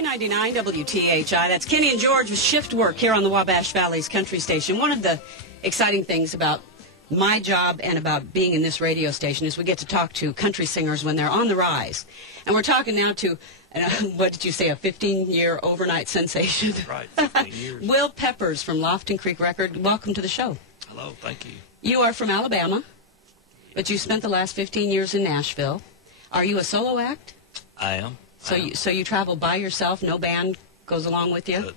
High 99 WTHI. That's Kenny and George with Shift Work here on the Wabash Valley's Country Station. One of the exciting things about my job and about being in this radio station is we get to talk to country singers when they're on the rise. And we're talking now to, what did you say, a 15-year overnight sensation? Right, 15 years. Will Peppers from Lofton Creek Record. Welcome to the show. Hello, thank you. You are from Alabama, but you spent the last 15 years in Nashville. Are you a solo act? I am. So you travel by yourself, no band goes along with you?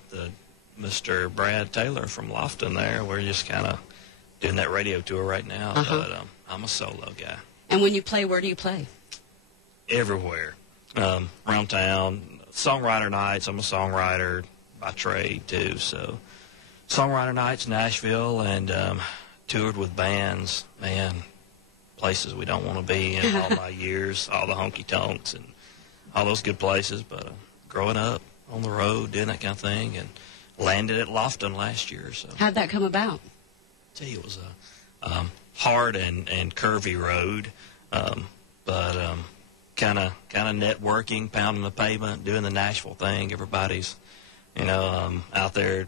Mr. Brad Taylor from Lofton there, we're just kind of doing that radio tour right now, but I'm a solo guy. And when you play, where do you play? Everywhere. Around town. Songwriter nights, I'm a songwriter by trade too, so songwriter nights, Nashville, and toured with bands, man, places we don't want to be in all my years, all the honky-tonks and all those good places, but growing up on the road, doing that kind of thing, and landed at Lofton last year. So how'd that come about? I tell you, it was a hard and curvy road, but kind of networking, pounding the pavement, doing the Nashville thing. Everybody's, out there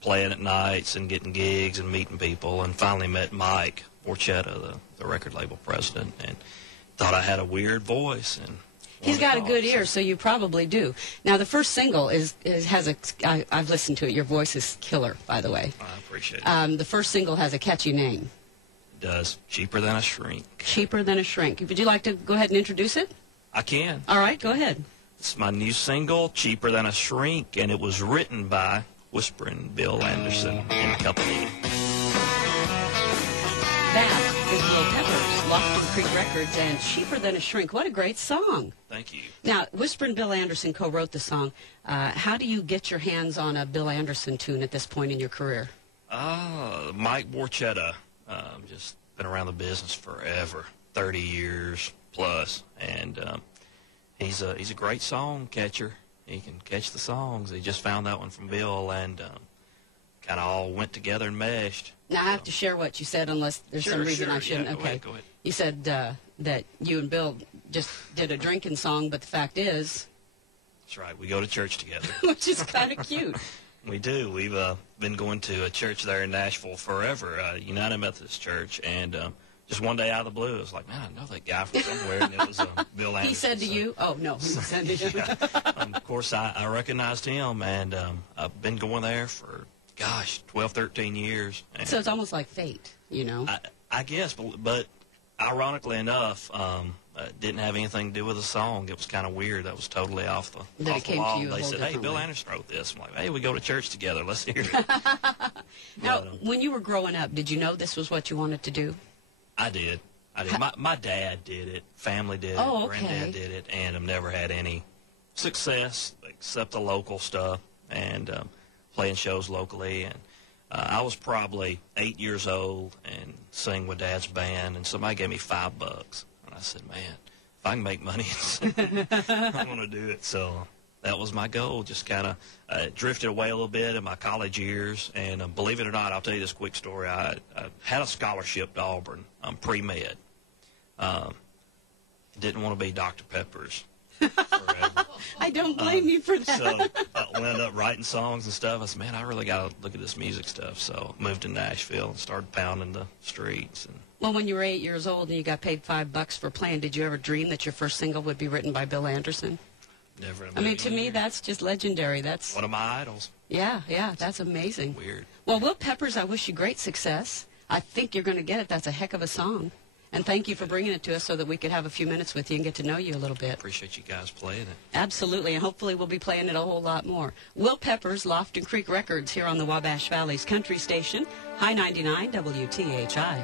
playing at nights and getting gigs and meeting people, and finally met Mike Borchetta, the record label president, and thought I had a weird voice. And he's got a good ear, so you probably do. Now, the first single I've listened to it. Your voice is killer, by the way. I appreciate it. The first single has a catchy name. It does. Cheaper Than a Shrink. Cheaper Than a Shrink. Would you like to go ahead and introduce it? I can. All right, go ahead. It's my new single, Cheaper Than a Shrink, and it was written by Whispering Bill Anderson and Company. That is Will Peppers, Lofton Creek Records, and Cheaper Than a Shrink. What a great song. Thank you. Now, Whispering Bill Anderson co-wrote the song. How do you get your hands on a Bill Anderson tune at this point in your career? Mike Borchetta, just been around the business forever, 30 years plus, and he's a great song catcher. He can catch the songs. He just found that one from Bill, and kind of all went together and meshed. Now, I have to share what you said, unless there's some reason I shouldn't. Yeah, okay. Go ahead. You said that you and Bill just did a drinking song, but the fact is... That's right. We go to church together. Which is kind of cute. We do. We've been going to a church there in Nashville forever, United Methodist Church, and just one day out of the blue, it was like, man, I know that guy from somewhere, and it was Bill Anderson. He said to you? Oh, no, he said to you. Yeah. Of course, I recognized him, and I've been going there for, 12, 13 years. And so it's almost like fate, I guess, but ironically enough, didn't have anything to do with the song. It was kind of weird. That was totally off the wall. They said, hey, Bill Anderson wrote this. I'm like, hey, we go to church together. Let's hear it. Now, when you were growing up, did you know this was what you wanted to do? I did. My dad did it. Family did it. Oh, okay. Granddad did it. And I've never had any success except the local stuff and playing shows locally. And I was probably 8 years old and sang with Dad's band, and somebody gave me $5. And I said, man, if I can make money, I'm going to do it. So that was my goal. Just kind of drifted away a little bit in my college years. And believe it or not, I'll tell you this quick story. I had a scholarship to Auburn, pre-med. Didn't want to be Dr. Pepper's forever. I don't blame you for that. So I ended up writing songs and stuff. I said, man, I really got to look at this music stuff. So moved to Nashville and started pounding the streets. And well, when you were 8 years old and you got paid $5 for playing, did you ever dream that your first single would be written by Bill Anderson? Never. I mean, to me, that's just legendary. That's one of my idols. Yeah, that's amazing. Weird. Well, Will Peppers, I wish you great success. I think you're going to get it. That's a heck of a song. And thank you for bringing it to us so that we could have a few minutes with you and get to know you a little bit. Appreciate you guys playing it. Absolutely, and hopefully we'll be playing it a whole lot more. Will Peppers, Lofton Creek Records, here on the Wabash Valley's Country Station, High 99 WTHI.